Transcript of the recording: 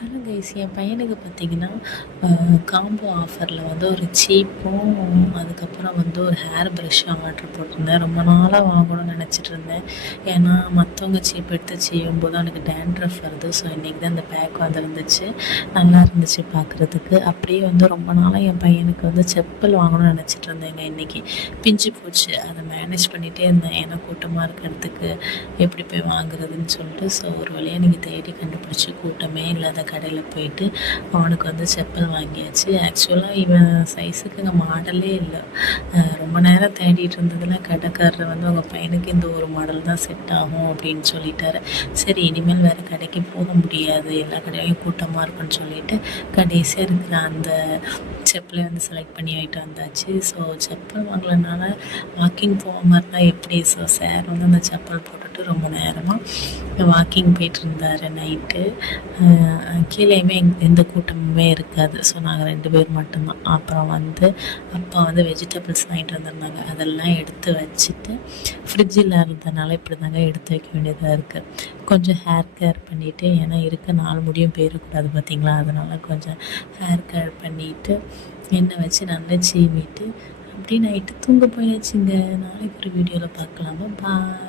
Hello guys, என் பையனுக்கு பார்த்தீங்கன்னா combo ஆஃபரில் வந்து ஒரு சீப்பும் அதுக்கப்புறம் வந்து ஒரு ஹேர் ப்ரஷ்ஷும் ஆர்டர் போட்டிருந்தேன். ரொம்ப நாளாக வாங்கணும்னு நினச்சிட்டு இருந்தேன். ஏன்னா மற்றவங்க சீப் எடுத்து செய்யும்போது எனக்கு டேண்ட்ரஃப் வருது. ஸோ இன்றைக்கி தான் இந்த பேக் வந்துருந்துச்சு. நல்லா இருந்துச்சு பார்க்குறதுக்கு. அப்படியே வந்து ரொம்ப நாளாக என் பையனுக்கு வந்து செப்பல் வாங்கணும்னு நினச்சிட்டு இருந்தேங்க. இன்றைக்கி பிஞ்சு போச்சு. அதை மேனேஜ் பண்ணிகிட்டே இருந்தேன். ஏன்னா கூட்டமாக இருக்கிறதுக்கு எப்படி போய் வாங்குறதுன்னு சொல்லிட்டு. ஸோ ஒரு வழியாக நீங்கள் தேடி கண்டுபிடிச்சி கூட்டமே இல்லாத கடையில் போயிட்டு அவனுக்கு வந்து செப்பல் வாங்கியாச்சு. ஆக்சுவலாக இவன் சைஸுக்கு அங்கே மாடலே இல்லை. ரொம்ப நேரம் தேடிட்டு இருந்ததில் கடைக்காரர் வந்து உங்கள் பையனுக்கு இந்த ஒரு மாடல் தான் செட் ஆகும் அப்படின்னு சொல்லிட்டாரு. சரி, இனிமேல் வேறு கடைக்கு போக முடியாது, எல்லா கடையிலையும் கூட்டமாக இருக்குன்னு சொல்லிட்டு கடைசியாக இருக்கிற அந்த செப்பலை வந்து செலக்ட் பண்ணி வாங்கிட்டு வந்தாச்சு. ஸோ செப்பல் வாங்கலைனால வாக்கிங் போக மாதிரி தான் எப்படி. ஸோ சார் வந்து அந்த செப்பல் போட்டுட்டு ரொம்ப நேரமாக வாக்கிங் போயிட்டு இருந்தார் நைட்டு. கீழேயுமே எந்த கூட்டமுமே இருக்காது. ஸோ நாங்கள் 2 பேர் மட்டும்தான். அப்புறம் வந்து அப்பா வந்து வெஜிடபிள்ஸ் வாங்கிட்டு வந்திருந்தாங்க. அதெல்லாம் எடுத்து வச்சுட்டு ஃப்ரிட்ஜில் இருந்ததுனால இப்படி தாங்க எடுத்து வைக்க வேண்டியதாக இருக்குது. கொஞ்சம் ஹேர் கேர் பண்ணிவிட்டு, ஏன்னா இருக்க 4 முடியும் போயிடக்கூடாது பார்த்தீங்களா, அதனால் கொஞ்சம் ஹேர் கேர் பண்ணிவிட்டு எண்ணெய் வச்சு நல்லா சீவிட்டு அப்படி நைட்டு தூங்க போயாச்சுங்க. நாளைக்கு ஒரு வீடியோவில் பார்க்கலாமா. பாய்.